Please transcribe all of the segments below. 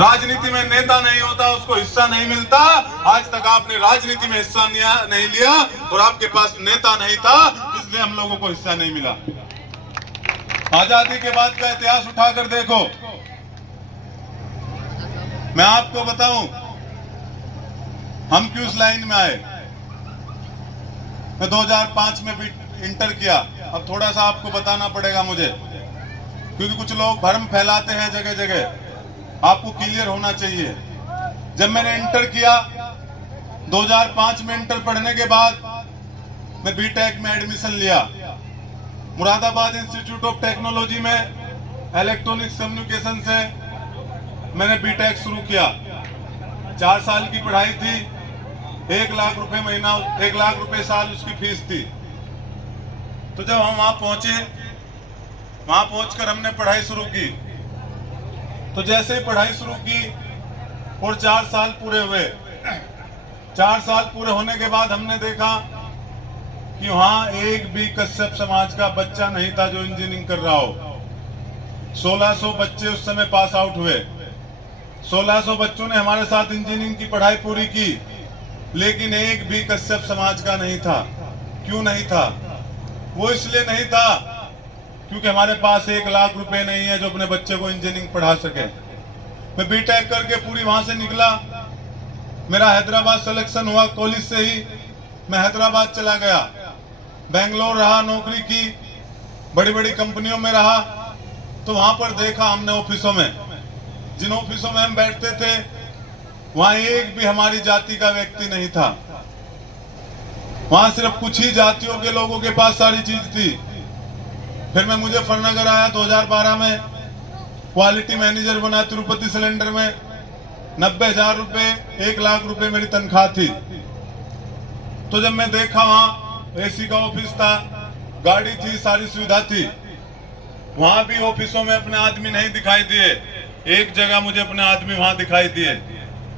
राजनीति में नेता नहीं होता, उसको हिस्सा नहीं मिलता। आज तक आपने राजनीति में हिस्सा नहीं लिया और आपके पास नेता नहीं था, इसलिए हम लोगों को हिस्सा नहीं मिला। आजादी के बाद का इतिहास उठाकर देखो। मैं आपको बताऊं हम क्यों इस लाइन में आए। मैं 2005 में भी इंटर किया। अब थोड़ा सा आपको बताना पड़ेगा मुझे, क्योंकि कुछ लोग भ्रम फैलाते हैं जगह जगह, आपको क्लियर होना चाहिए। जब मैंने इंटर किया 2005 में, इंटर पढ़ने के बाद मैं बीटेक में एडमिशन लिया। मुरादाबाद इंस्टीट्यूट ऑफ टेक्नोलॉजी में इलेक्ट्रॉनिक्स कम्युनिकेशन से मैंने बीटेक शुरू किया। 4 साल की पढ़ाई थी, 1 लाख रुपए महीना, 1 लाख रुपए साल उसकी फीस थी। तो जब हम वहां पहुंचे, वहां पहुंचकर हमने पढ़ाई शुरू की। तो जैसे ही पढ़ाई शुरू की और 4 साल पूरे हुए, 4 साल पूरे होने के बाद हमने देखा कि वहां एक भी कश्यप समाज का बच्चा नहीं था जो इंजीनियरिंग कर रहा हो। 1600 बच्चे उस समय पास आउट हुए। 1600 बच्चों ने हमारे साथ इंजीनियरिंग की पढ़ाई पूरी की, लेकिन एक भी कश्यप समाज का नहीं था। क्यों नहीं था? वो इसलिए नहीं था क्योंकि हमारे पास 1 लाख रुपए नहीं है जो अपने बच्चे को इंजीनियरिंग पढ़ा सके। मैं बीटेक करके पूरी वहां से निकला। मेरा हैदराबाद सिलेक्शन हुआ कॉलेज से ही। मैं हैदराबाद चला गया, बेंगलोर रहा, नौकरी की, बड़ी बड़ी कंपनियों में रहा। तो वहां पर देखा हमने ऑफिसों में, जिन ऑफिसों में हम बैठते थे वहां एक भी हमारी जाति का व्यक्ति नहीं था। वहां सिर्फ कुछ ही जातियों के लोगों के पास सारी चीज थी। फिर मैं मुजफ्फरनगर आया 2012 में, क्वालिटी मैनेजर बना तिरुपति सिलेंडर में। 90,000 रुपए, 1 लाख रुपए मेरी तनख्वाह थी। तो जब मैं देखा वहां एसी का ऑफिस था, गाड़ी थी, सारी सुविधा थी, वहां भी ऑफिसों में अपने आदमी नहीं दिखाई दिए। एक जगह मुझे अपने आदमी वहां दिखाई दिए।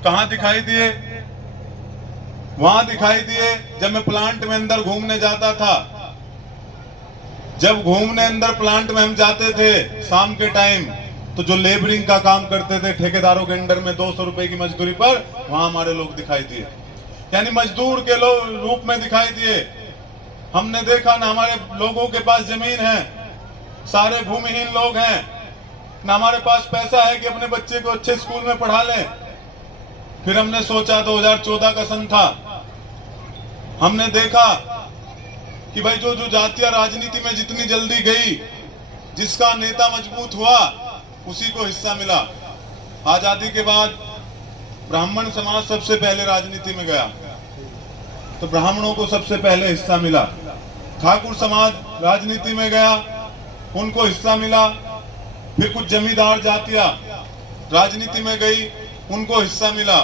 कहां दिखाई दिए? वहां दिखाई दिए जब मैं प्लांट में अंदर घूमने जाता था। जब घूमने अंदर प्लांट में हम जाते थे शाम के टाइम, तो जो लेबरिंग का काम करते थे ठेकेदारों के अंडर में 200 रुपए की मजदूरी पर, वहां हमारे लोग दिखाई दिए, यानी मजदूर के रूप में दिखाई दिए। हमने देखा ना हमारे लोगों के पास जमीन है, सारे भूमिहीन लोग हैं, ना हमारे पास पैसा है कि अपने बच्चे को अच्छे स्कूल में पढ़ा लें। फिर हमने सोचा, 2014 का सन था, हमने देखा कि भाई जो जातियां राजनीति में जितनी जल्दी गई, जिसका नेता मजबूत हुआ उसी को हिस्सा मिला। आजादी के बाद ब्राह्मण समाज सबसे पहले राजनीति में गया, तो ब्राह्मणों को सबसे पहले हिस्सा मिला। ठाकुर समाज राजनीति में गया, उनको हिस्सा मिला। फिर कुछ जमींदार जातियां राजनीति में गई, उनको हिस्सा मिला।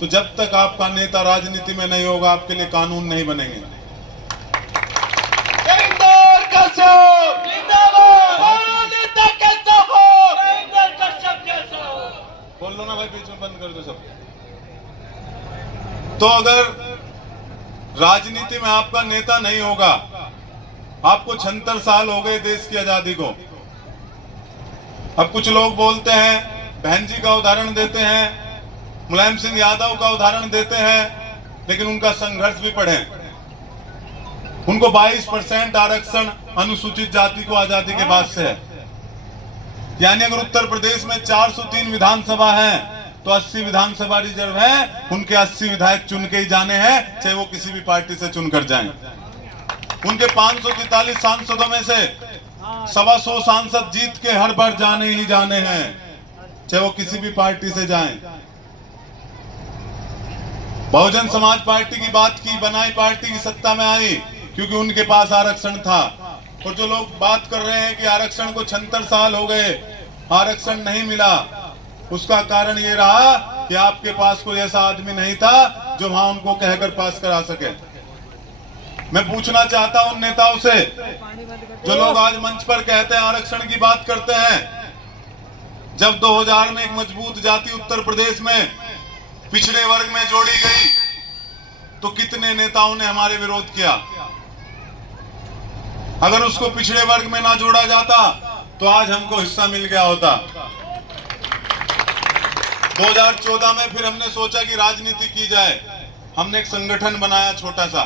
तो जब तक आपका नेता राजनीति में नहीं होगा, आपके लिए कानून नहीं बनेंगे। बोल लो ना भाई, बीच में बंद कर दो सब। तो अगर राजनीति में आपका नेता नहीं होगा, आपको 76 साल हो गए देश की आजादी को। अब कुछ लोग बोलते हैं, बहन जी का उदाहरण देते हैं, मुलायम सिंह यादव का उदाहरण देते हैं, लेकिन उनका संघर्ष भी पढ़ें। उनको 22% आरक्षण अनुसूचित जाति को आजादी के बाद से है। यानी अगर उत्तर प्रदेश में 403 विधानसभा है, तो 80 विधानसभा रिजर्व है। उनके 80 विधायक चुन के ही जाने हैं, चाहे वो किसी भी पार्टी से चुनकर जाएं। उनके 543 सांसदों में से 125 सांसद जीत के हर बार जाने ही जाने हैं, चाहे वो किसी भी पार्टी से जाएं। बहुजन समाज पार्टी की बात की, बनाई पार्टी की सत्ता में आई क्योंकि उनके पास आरक्षण था। और जो लोग बात कर रहे हैं कि आरक्षण को 76 साल हो गए, आरक्षण नहीं मिला, उसका कारण ये रहा कि आपके पास कोई ऐसा आदमी नहीं था जो वहां उनको कहकर पास करा सके। मैं पूछना चाहता हूं उन नेताओं से जो लोग आज मंच पर कहते हैं, आरक्षण की बात करते हैं। जब 2000 में एक मजबूत जाति उत्तर प्रदेश में पिछड़े वर्ग में जोड़ी गई, तो कितने नेताओं ने हमारे विरोध किया। अगर उसको पिछड़े वर्ग में ना जोड़ा जाता तो आज हमको हिस्सा मिल गया होता। 2014 में फिर हमने सोचा कि राजनीति की जाए। हमने एक संगठन बनाया छोटा सा,